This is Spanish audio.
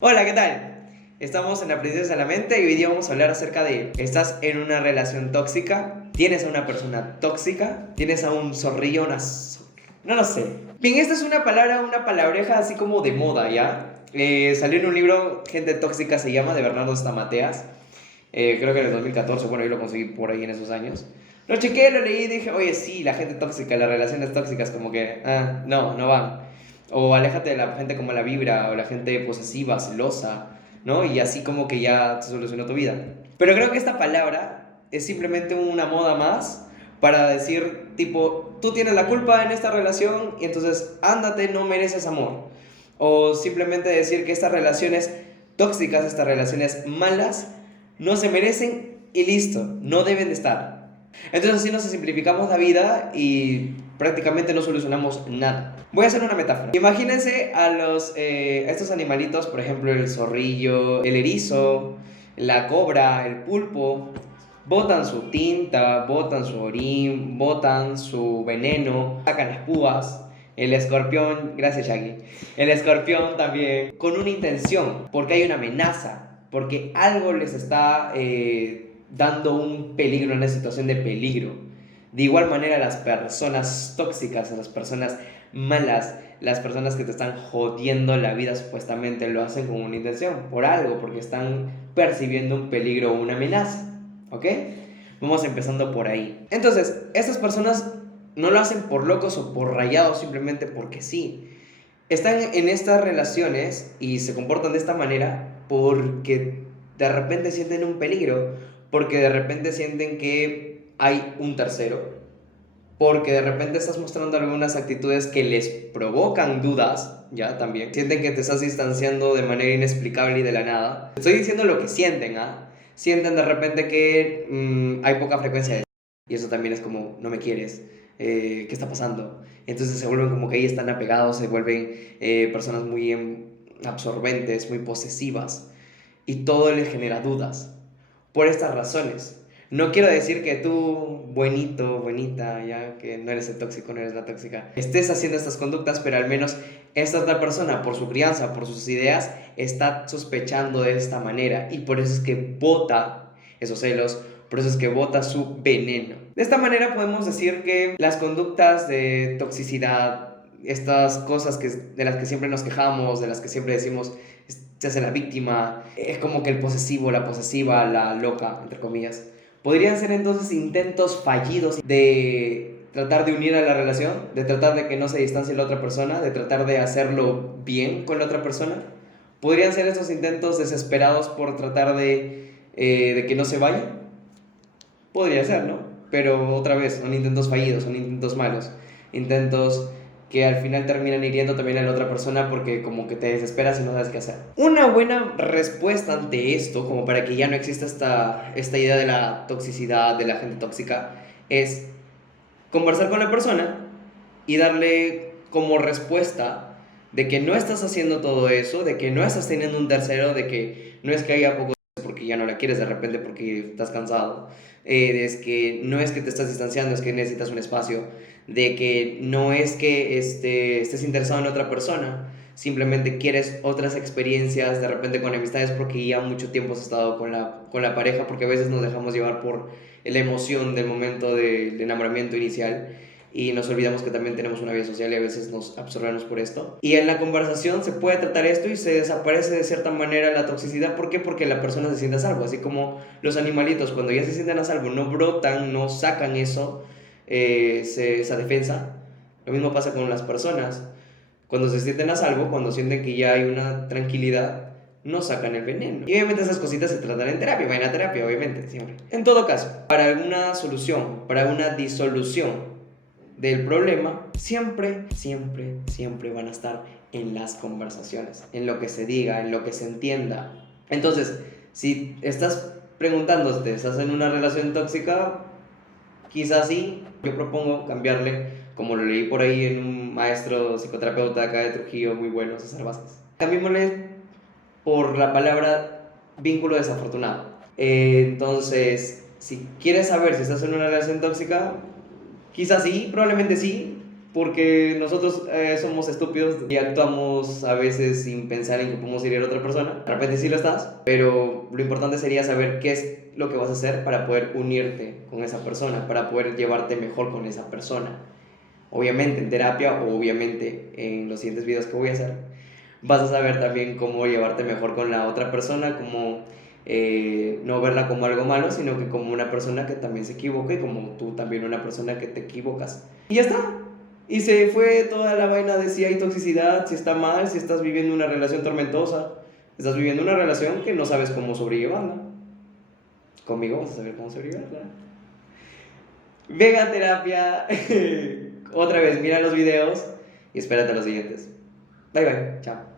Hola, ¿qué tal? Estamos en Aprendices de la Mente y hoy día vamos a hablar acerca de ¿estás en una relación tóxica? ¿Tienes a una persona tóxica? ¿Tienes a un zorrillo? No lo sé. Bien, esta es una palabra, una palabreja así como de moda, ¿ya? Salió en un libro, Gente Tóxica se llama, de Bernardo Stamateas. Creo que en el 2014, bueno, yo lo conseguí por ahí en esos años. Lo chequé, lo leí y dije, oye, sí, la gente tóxica, las relaciones tóxicas, como que, no van. O aléjate de la gente como la vibra, o la gente posesiva, celosa, ¿no? Y así como que ya se solucionó tu vida. Pero creo que esta palabra es simplemente una moda más para decir, tipo, tú tienes la culpa en esta relación y entonces ándate, no mereces amor. O simplemente decir que estas relaciones tóxicas, estas relaciones malas, no se merecen y listo, no deben de estar. Entonces así nos simplificamos la vida y prácticamente no solucionamos nada. Voy a hacer una metáfora. Imagínense a estos animalitos, por ejemplo el zorrillo, el erizo, la cobra, el pulpo. Botan su tinta, botan su orín, botan su veneno, sacan las púas. El escorpión, gracias Shaggy. El escorpión también, con una intención, porque hay una amenaza, porque algo les está dando un peligro, una situación de peligro. De igual manera las personas tóxicas, las personas malas, las personas que te están jodiendo la vida supuestamente lo hacen con una intención, por algo, porque están percibiendo un peligro o una amenaza. ¿Ok? Vamos empezando por ahí. Entonces, estas personas no lo hacen por locos o por rayados, simplemente porque sí. Están en estas relaciones y se comportan de esta manera porque de repente sienten un peligro, porque de repente sienten que hay un tercero, porque de repente estás mostrando algunas actitudes que les provocan dudas, ya también. Sienten que te estás distanciando de manera inexplicable y de la nada. Estoy diciendo lo que sienten, ¿ah? Sienten de repente que hay poca frecuencia de... Y eso también es como, no me quieres, ¿qué está pasando? Entonces se vuelven como que ahí están apegados, se vuelven personas muy absorbentes, muy posesivas. Y todo les genera dudas. Por estas razones. No quiero decir que tú, buenito, buenita, ya que no eres el tóxico, no eres la tóxica, estés haciendo estas conductas, pero al menos esta otra persona, por su crianza, por sus ideas, está sospechando de esta manera y por eso es que bota esos celos, por eso es que bota su veneno. De esta manera podemos decir que las conductas de toxicidad, estas cosas de las que siempre nos quejamos, de las que siempre decimos se hace la víctima, es como que el posesivo, la posesiva, la loca, entre comillas. Podrían ser entonces intentos fallidos de tratar de unir a la relación, de tratar de que no se distancie la otra persona, de tratar de hacerlo bien con la otra persona. Podrían ser estos intentos desesperados por tratar de que no se vaya. Podría ser, ¿no? Pero otra vez, son intentos fallidos, son intentos malos, intentos que al final terminan hiriendo también a la otra persona porque como que te desesperas y no sabes qué hacer. Una buena respuesta ante esto, como para que ya no exista esta idea de la toxicidad, de la gente tóxica, es conversar con la persona y darle como respuesta de que no estás haciendo todo eso, de que no estás teniendo un tercero, de que no es que haya poco porque ya no la quieres de repente porque estás cansado, es que no es que te estás distanciando, es que necesitas un espacio, de que no es que estés interesado en otra persona, simplemente quieres otras experiencias de repente con amistades porque ya mucho tiempo has estado con la pareja, porque a veces nos dejamos llevar por la emoción del momento del enamoramiento inicial y nos olvidamos que también tenemos una vida social y a veces nos absorbemos por esto. Y en la conversación se puede tratar esto y se desaparece de cierta manera la toxicidad. ¿Por qué? Porque la persona se siente a salvo. Así como los animalitos cuando ya se sienten a salvo no brotan, no sacan eso, esa defensa. Lo mismo pasa con las personas. Cuando se sienten a salvo, cuando sienten que ya hay una tranquilidad, no sacan el veneno. Y obviamente esas cositas se tratan en terapia, vayan a terapia, obviamente, siempre. En todo caso, para alguna solución, para una disolución del problema, siempre, siempre, siempre van a estar en las conversaciones, en lo que se diga, en lo que se entienda. Entonces, si estás preguntándote, ¿estás en una relación tóxica? Quizás sí. Yo propongo cambiarle, como lo leí por ahí en un maestro psicoterapeuta acá de Trujillo, muy bueno, César Vázquez. Cambiémosle por la palabra vínculo desafortunado. Entonces, si quieres saber si estás en una relación tóxica, quizás sí, probablemente sí, porque nosotros somos estúpidos y actuamos a veces sin pensar en que podemos herir a otra persona. De repente sí lo estás, pero lo importante sería saber qué es lo que vas a hacer para poder unirte con esa persona, para poder llevarte mejor con esa persona. Obviamente en terapia o obviamente en los siguientes videos que voy a hacer, vas a saber también cómo llevarte mejor con la otra persona, cómo no verla como algo malo, sino que como una persona que también se equivoca y como tú también una persona que te equivocas. Y ya está. Y se fue toda la vaina de si hay toxicidad, si está mal, si estás viviendo una relación tormentosa, estás viviendo una relación que no sabes cómo sobrellevarla. Conmigo vas a saber cómo sobrellevarla. Venga a terapia. Otra vez, mira los videos y espérate a los siguientes. Bye bye, chao.